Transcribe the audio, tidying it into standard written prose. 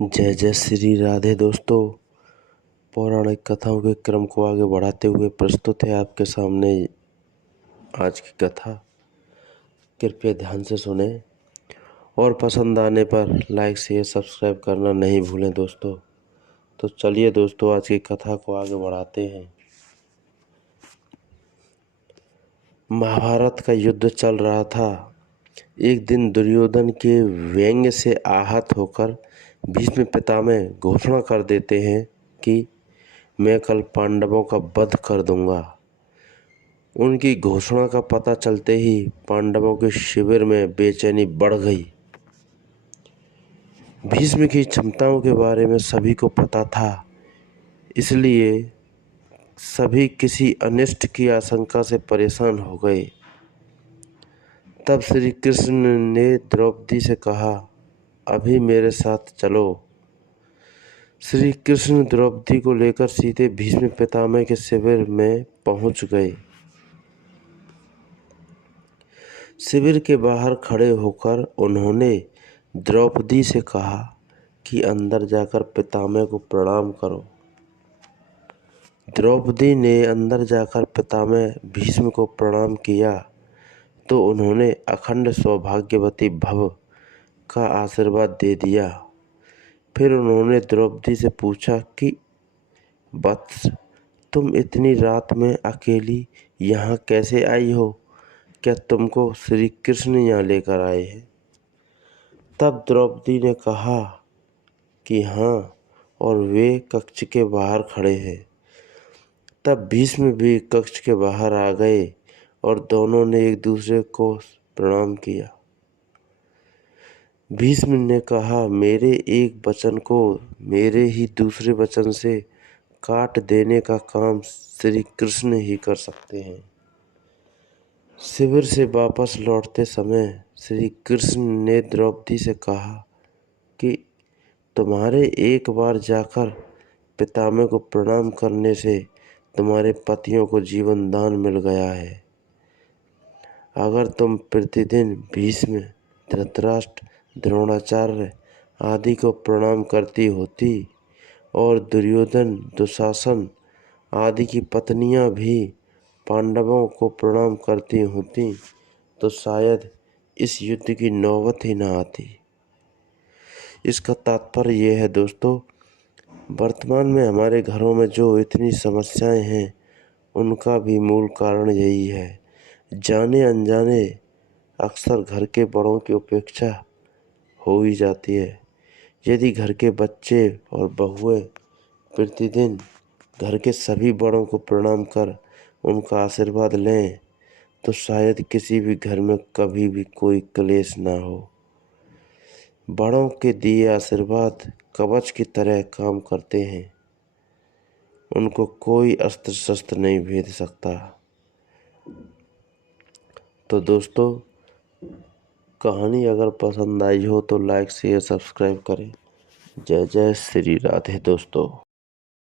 जय जय श्री राधे दोस्तों। पौराणिक कथाओं के क्रम को आगे बढ़ाते हुए प्रस्तुत है आपके सामने आज की कथा। कृपया ध्यान से सुने और पसंद आने पर लाइक शेयर सब्सक्राइब करना नहीं भूलें दोस्तों। तो चलिए दोस्तों, आज की कथा को आगे बढ़ाते हैं। महाभारत का युद्ध चल रहा था। एक दिन दुर्योधन के व्यंग्य से आहत होकर भीष्म पितामह घोषणा कर देते हैं कि मैं कल पांडवों का वध कर दूंगा। उनकी घोषणा का पता चलते ही पांडवों के शिविर में बेचैनी बढ़ गई। भीष्म की क्षमताओं के बारे में सभी को पता था, इसलिए सभी किसी अनिष्ट की आशंका से परेशान हो गए। तब श्री कृष्ण ने द्रौपदी से कहा, अभी मेरे साथ चलो। श्री कृष्ण द्रौपदी को लेकर सीधे भीष्म पितामह के शिविर में पहुंच गए। शिविर के बाहर खड़े होकर उन्होंने द्रौपदी से कहा कि अंदर जाकर पितामह को प्रणाम करो। द्रौपदी ने अंदर जाकर पितामह भीष्म को प्रणाम किया तो उन्होंने अखंड सौभाग्यवती भव का आशीर्वाद दे दिया। फिर उन्होंने द्रौपदी से पूछा कि वत्स, तुम इतनी रात में अकेली यहाँ कैसे आई हो? क्या तुमको श्री कृष्ण यहाँ लेकर आए हैं? तब द्रौपदी ने कहा कि हाँ, और वे कक्ष के बाहर खड़े हैं। तब भीष्म भी कक्ष के बाहर आ गए और दोनों ने एक दूसरे को प्रणाम किया। भीष्म ने कहा, मेरे एक वचन को मेरे ही दूसरे वचन से काट देने का काम श्री कृष्ण ही कर सकते हैं। शिविर से वापस लौटते समय श्री कृष्ण ने द्रौपदी से कहा कि तुम्हारे एक बार जाकर पितामह को प्रणाम करने से तुम्हारे पतियों को जीवन दान मिल गया है। अगर तुम प्रतिदिन भीष्म, धृतराष्ट्र, द्रोणाचार्य आदि को प्रणाम करती होती और दुर्योधन, दुशासन आदि की पत्नियां भी पांडवों को प्रणाम करती होती तो शायद इस युद्ध की नौबत ही न आती। इसका तात्पर्य यह है दोस्तों, वर्तमान में हमारे घरों में जो इतनी समस्याएं हैं उनका भी मूल कारण यही है। जाने अनजाने अक्सर घर के बड़ों की उपेक्षा हो ही जाती है। यदि घर के बच्चे और बहुएं प्रतिदिन घर के सभी बड़ों को प्रणाम कर उनका आशीर्वाद लें तो शायद किसी भी घर में कभी भी कोई क्लेश ना हो। बड़ों के दिए आशीर्वाद कवच की तरह काम करते हैं, उनको कोई अस्त्र शस्त्र नहीं भेद सकता। तो दोस्तों, कहानी अगर पसंद आई हो तो लाइक शेयर सब्सक्राइब करें। जय जय श्री राधे दोस्तों।